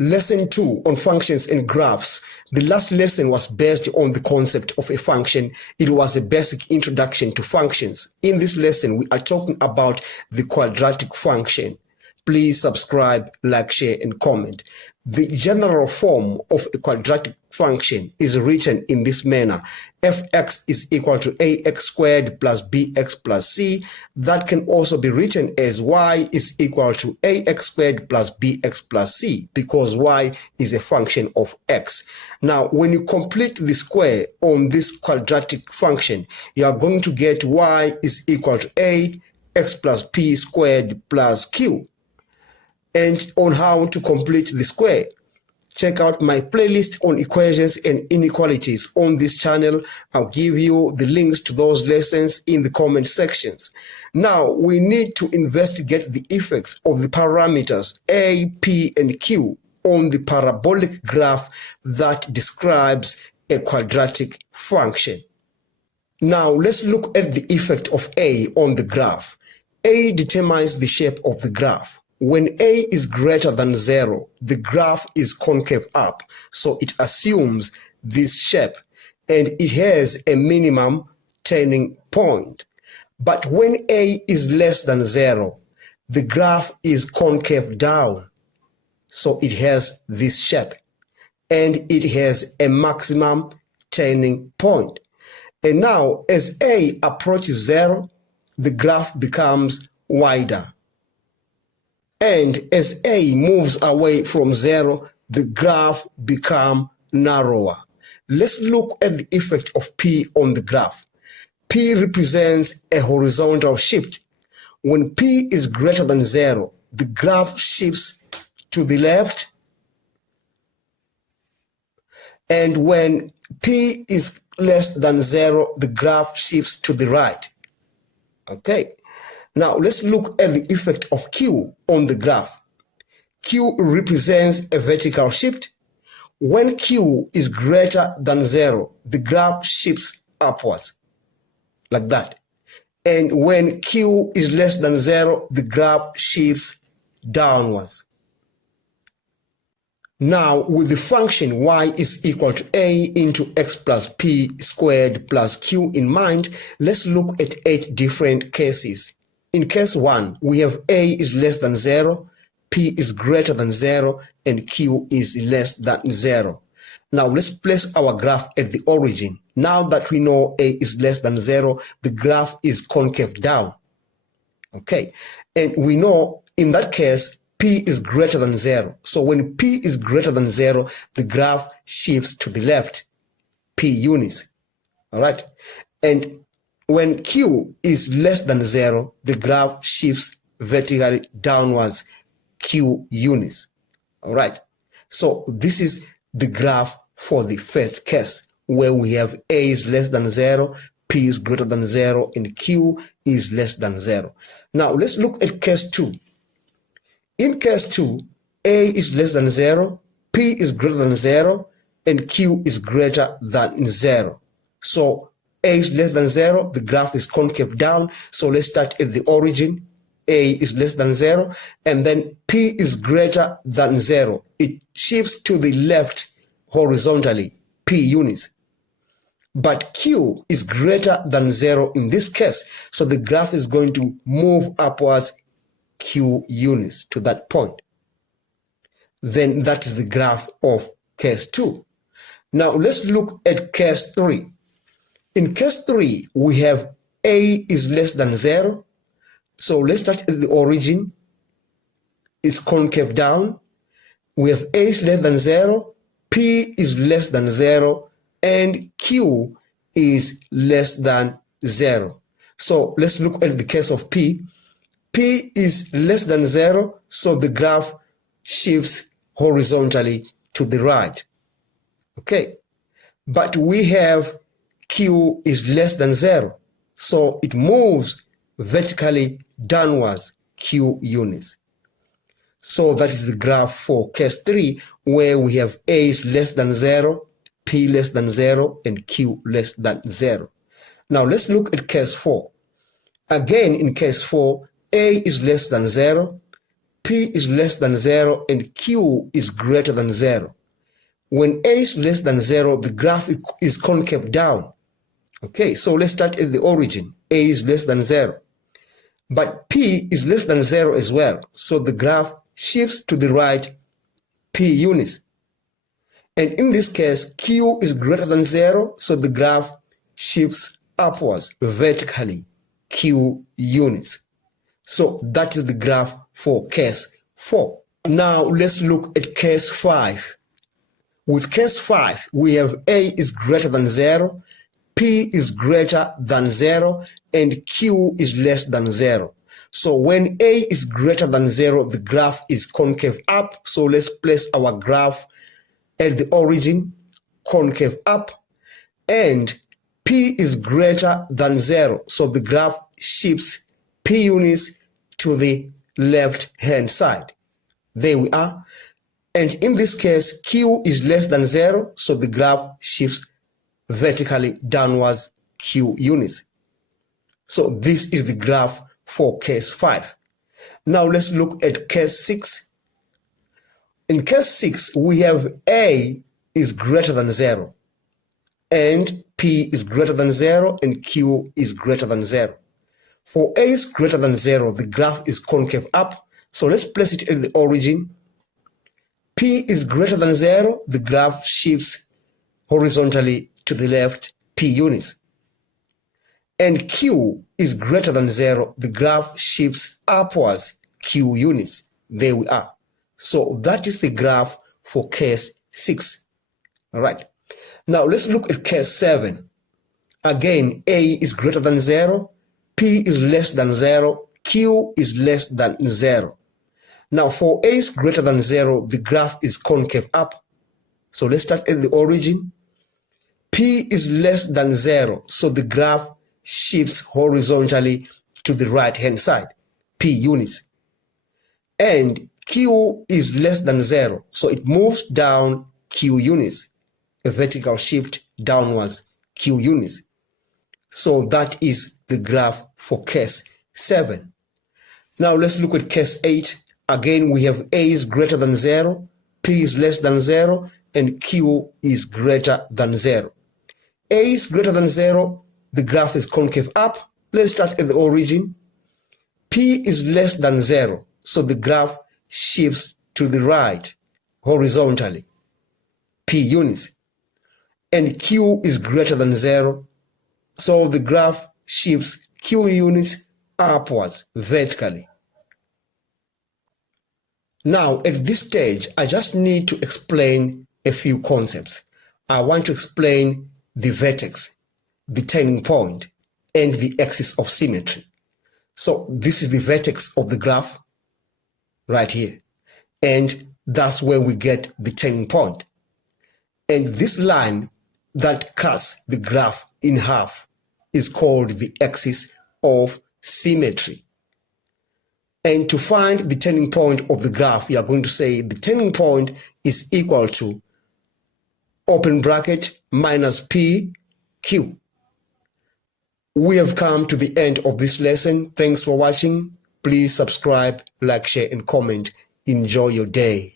Lesson 2 on functions and graphs. The last lesson was based on the concept of a function. It was a basic introduction to functions. In this lesson, we are talking about the quadratic function. Please subscribe, like, share, and comment. The general form of a quadratic function is written in this manner. Fx is equal to ax squared plus bx plus c. That can also be written as y is equal to ax squared plus bx plus c, because y is a function of x. Now, when you complete the square on this quadratic function, you are going to get y is equal to ax plus p squared plus q. And on how to complete the square, check out my playlist on equations and inequalities on this channel. I'll give you the links to those lessons in the comment sections. Now, we need to investigate the effects of the parameters a, p, and q on the parabolic graph that describes a quadratic function. Now, let's look at the effect of a on the graph. A determines the shape of the graph. When a is greater than 0, the graph is concave up, so it assumes this shape, and it has a minimum turning point. But when a is less than 0, the graph is concave down, so it has this shape, and it has a maximum turning point. And now, as a approaches 0, the graph becomes wider. And as a moves away from 0, the graph becomes narrower. Let's look at the effect of p on the graph. P represents a horizontal shift. When p is greater than 0, the graph shifts to the left. And when p is less than 0, the graph shifts to the right. Okay. Now, let's look at the effect of q on the graph. Q represents a vertical shift. When q is greater than 0, the graph shifts upwards, like that. And when q is less than 0, the graph shifts downwards. Now, with the function y is equal to a into x plus p squared plus q in mind, let's look at 8 different cases. In case 1, we have a is less than 0, p is greater than 0, and q is less than 0. Now let's place our graph at the origin. Now that we know a is less than 0, the graph is concave down. Okay, and we know in that case p is greater than 0. So when p is greater than 0, the graph shifts to the left, p units. All right, and when q is less than 0, the graph shifts vertically downwards, q units. All right. So this is the graph for the first case, where we have a is less than 0, p is greater than 0, and q is less than 0. Now let's look at case 2. In case 2, a is less than 0, p is greater than 0, and q is greater than 0. So a is less than 0, the graph is concave down. So let's start at the origin. A is less than 0, and then p is greater than 0. It shifts to the left horizontally, p units. But q is greater than 0 in this case, so the graph is going to move upwards, q units, to that point. Then that is the graph of case 2. Now let's look at case 3. In case 3, we have a is less than 0. So let's start at the origin. It's concave down. We have a is less than 0, p is less than 0, and q is less than 0. So let's look at the case of p. P is less than 0, so the graph shifts horizontally to the right. Okay, but we have q is less than 0, so it moves vertically downwards, q units. So that is the graph for case 3, where we have a is less than 0, p less than 0, and q less than 0. Now let's look at case 4. Again, in case 4, a is less than 0, P is less than 0 and Q is greater than 0. When A is less than 0, the graph is concave down. Okay, so let's start at the origin. A is less than 0. But P is less than 0 as well, so the graph shifts to the right P units. And in this case, Q is greater than 0, so the graph shifts upwards vertically Q units. So that is the graph for case 4. Now let's look at case 5. With case 5, we have A is greater than 0, P is greater than 0, and Q is less than 0. So when A is greater than 0, the graph is concave up. So let's place our graph at the origin, concave up, and P is greater than 0. So the graph shifts P units to the left-hand side. There we are. And in this case, Q is less than 0, so the graph shifts vertically downwards Q units. So this is the graph for case 5. Now let's look at case 6. In case 6, we have A is greater than 0, and P is greater than 0, and Q is greater than 0. For A is greater than 0, the graph is concave up, so let's place it at the origin. P is greater than 0, the graph shifts horizontally to the left P units. And Q is greater than 0, the graph shifts upwards Q units. There we are. So that is the graph for case 6. All right. Now let's look at case 7. Again, A is greater than 0, P is less than 0, Q is less than 0. Now for A is greater than 0, the graph is concave up. So let's start at the origin. P is less than 0, so the graph shifts horizontally to the right-hand side, P units. And Q is less than 0, so it moves down Q units, a vertical shift downwards Q units. So that is the graph for case 7. Now let's look at case 8. Again, we have A is greater than 0, P is less than 0, and Q is greater than 0. A is greater than 0, the graph is concave up. Let's start at the origin. P is less than 0, so the graph shifts to the right horizontally, P units. And Q is greater than 0, so the graph shifts Q units upwards vertically. Now, at this stage, I just need to explain a few concepts. I want to explain the vertex, the turning point, and the axis of symmetry. So this is the vertex of the graph right here. And that's where we get the turning point. And this line that cuts the graph in half is called the axis of symmetry. And to find the turning point of the graph, you are going to say the turning point is equal to open bracket minus P, Q. We have come to the end of this lesson. Thanks for watching. Please subscribe, like, share, and comment. Enjoy your day.